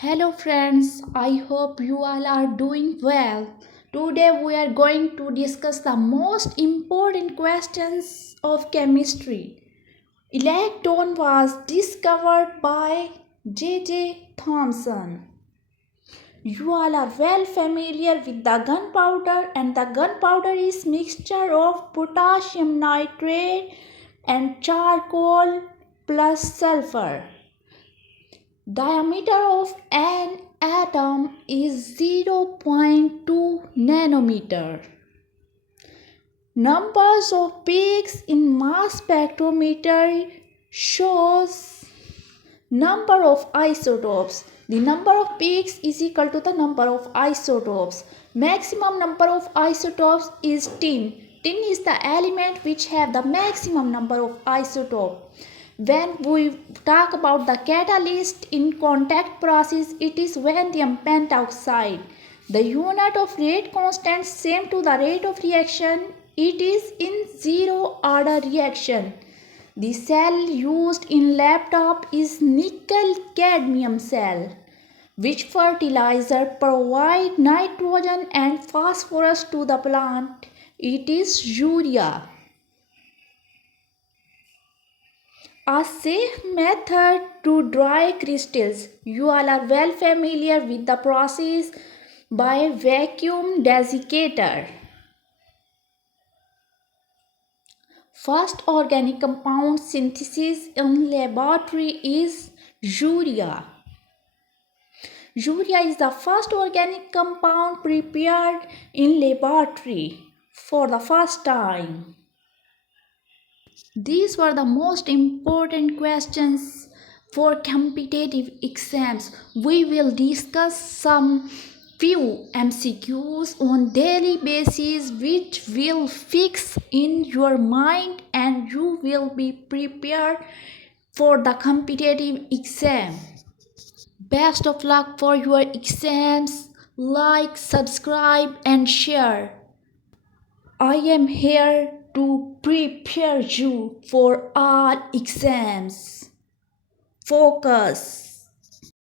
Hello friends, I hope you all are doing well. Today we are going to discuss the most important questions of chemistry. Electron was discovered by J.J. Thomson. You all are well familiar with the gunpowder, and the gunpowder is mixture of potassium nitrate and charcoal plus sulfur. Diameter of an atom is 0.2 nanometer. Numbers of peaks in mass spectrometer shows number of isotopes. The number of peaks is equal to the number of isotopes. Maximum number of isotopes is tin. Tin is the element which have the maximum number of isotopes. When we talk about the catalyst in contact process, it is vanadium pentoxide. The unit of rate constant same to the rate of reaction. It is in zero order reaction. The cell used in laptop is nickel cadmium cell. Which fertilizer provide nitrogen and phosphorus to the plant? It is urea. A safe method to dry crystals. You all are well familiar with the process by vacuum desicator. First organic compound synthesis in laboratory is urea. Urea is the first organic compound prepared in laboratory for the first time. These were the most important questions for competitive exams. We will discuss some few MCQs on daily basis which will fix in your mind and you will be prepared for the competitive exam. Best of luck for your exams. Like, subscribe and share. I am here to prepare you for all exams. Focus.